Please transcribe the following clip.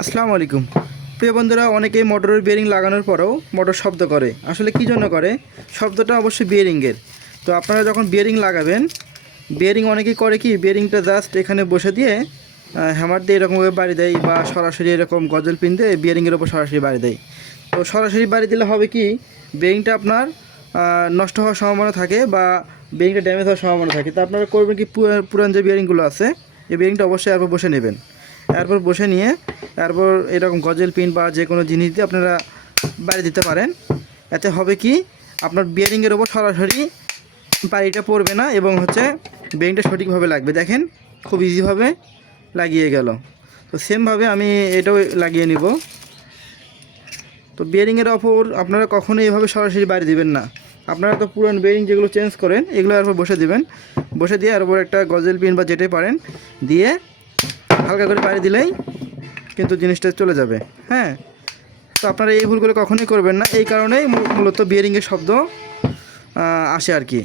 আসসালামু আলাইকুম। প্রিয় বন্ধুরা, অনেকেই মোটরের বিয়ারিং লাগানোর পরেও মোটর শব্দ করে। আসলে কী জন্য করে? শব্দটা অবশ্যই বিয়ারিংয়ের। তো আপনারা যখন বিয়ারিং লাগাবেন, বিয়ারিং অনেকেই করে কি, বিয়ারিংটা জাস্ট এখানে বসে দিয়ে হ্যামার দিয়ে এরকমভাবে বাড়ি দেয়, বা সরাসরি এরকম গজল পিন দিয়ে বিয়ারিংয়ের ওপর সরাসরি বাড়ি দেয়। তো সরাসরি বাড়ি দিলে হবে কি, বিয়ারিংটা আপনার নষ্ট হওয়ার সম্ভাবনা থাকে, বা বিয়ারিংটা ড্যামেজ হওয়ার সম্ভাবনা থাকে। তো আপনারা করবেন কি, পুরান যে বিয়ারিংগুলো আছে, এই বিয়ারিংটা অবশ্যই এরপর বসে নেবেন। এরপর বসে নিয়ে তারপর এরকম গজল পিন বা যে কোনো জিনিস দিয়ে আপনারা বাড়ি দিতে পারেন। এতে হবে কি, আপনার বিয়ারিংয়ের ওপর সরাসরি বাড়িটা পড়বে না, এবং বিয়ারিংটা সঠিকভাবে লাগবে। দেখেন, খুব ইজিভাবে লাগিয়ে গেল। তো সেমভাবে আমি এটাও লাগিয়ে নিব। তো বিয়ারিংয়ের ওপর আপনারা কখনোই এইভাবে সরাসরি বাড়ি দিবেন না। আপনারা তো পুরান বিয়ারিং যেগুলো চেঞ্জ করেন, এগুলো এরপর বসে দিবেন। বসে দিয়ে এর উপর একটা গজল পিন বা যেটাই পারেন দিয়ে হালকা করে বাড়ি দিলেই কিন্তু জিনিসটা চলে যাবে। হ্যাঁ, তো আপনারা এই ভুলগুলো কখনোই করবেন না। এই কারণেই মূলত বিয়ারিংয়ের শব্দ আসে আর কি।